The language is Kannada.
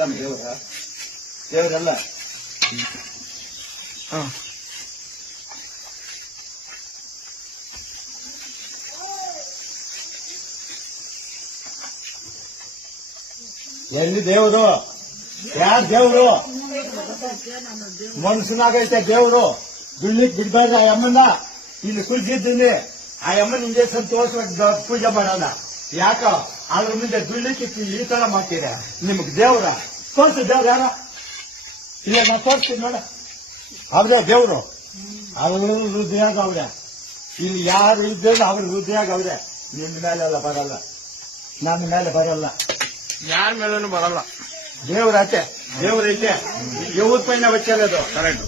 ನಮ್ಮ ದೇವರೆಲ್ಲ ಎಲ್ಲಿ ದೇವರು? ಯಾರ ದೇವರು? ಮನ್ಸನಾಗೈತೆ ದೇವರು. ದುಡ್ಲಿಕ್ ಬಿಡ್ಬೇಡ್ರಿ ಆ ಅಮ್ಮನ. ಇಲ್ಲಿ ಕುಳಿತಿದ್ದೀನಿ, ಆ ಅಮ್ಮನ ಹಿಂದೆ ಸಂತೋಷ ಪೂಜೆ ಮಾಡೋಣ. ಯಾಕ ಅದ್ರ ಮುಂದೆ ದುಡ್ಲಿಕ್ಕೆ ಈ ತರ ಮಾಡ್ತೀರ? ನಿಮಗ್ ದೇವ್ರ? ತೋರ್ಸಿ ದೇವ್ರ ಯಾರ? ಇಲ್ಲ ನಾ ತೋರಿಸ್ತೀನಿ ನೋಡ. ಅವ್ರೇ ದೇವ್ರು. ಅವ್ರ ಹೃದಯಾಗ ಅವ್ರೆ. ಇಲ್ಲಿ ಯಾರು ಇದ್ದೇನೋ ಅವ್ರ ಹೃದಯಾಗ ಅವ್ರೆ. ನಿಮ್ ಮೇಲೆಲ್ಲ ಬರಲ್ಲ, ನನ್ನ ಮೇಲೆ ಬರಲ್ಲ, ಯಾರ ಮೇಲೂ ಬರಲ್ಲ. ದೇವ್ರಾಚೆ ದೇವ್ರೈತೆ. 50 ಪೈನ ಬಚ್ಚಲ್ಲದು ಕರೆಕ್ಟ್.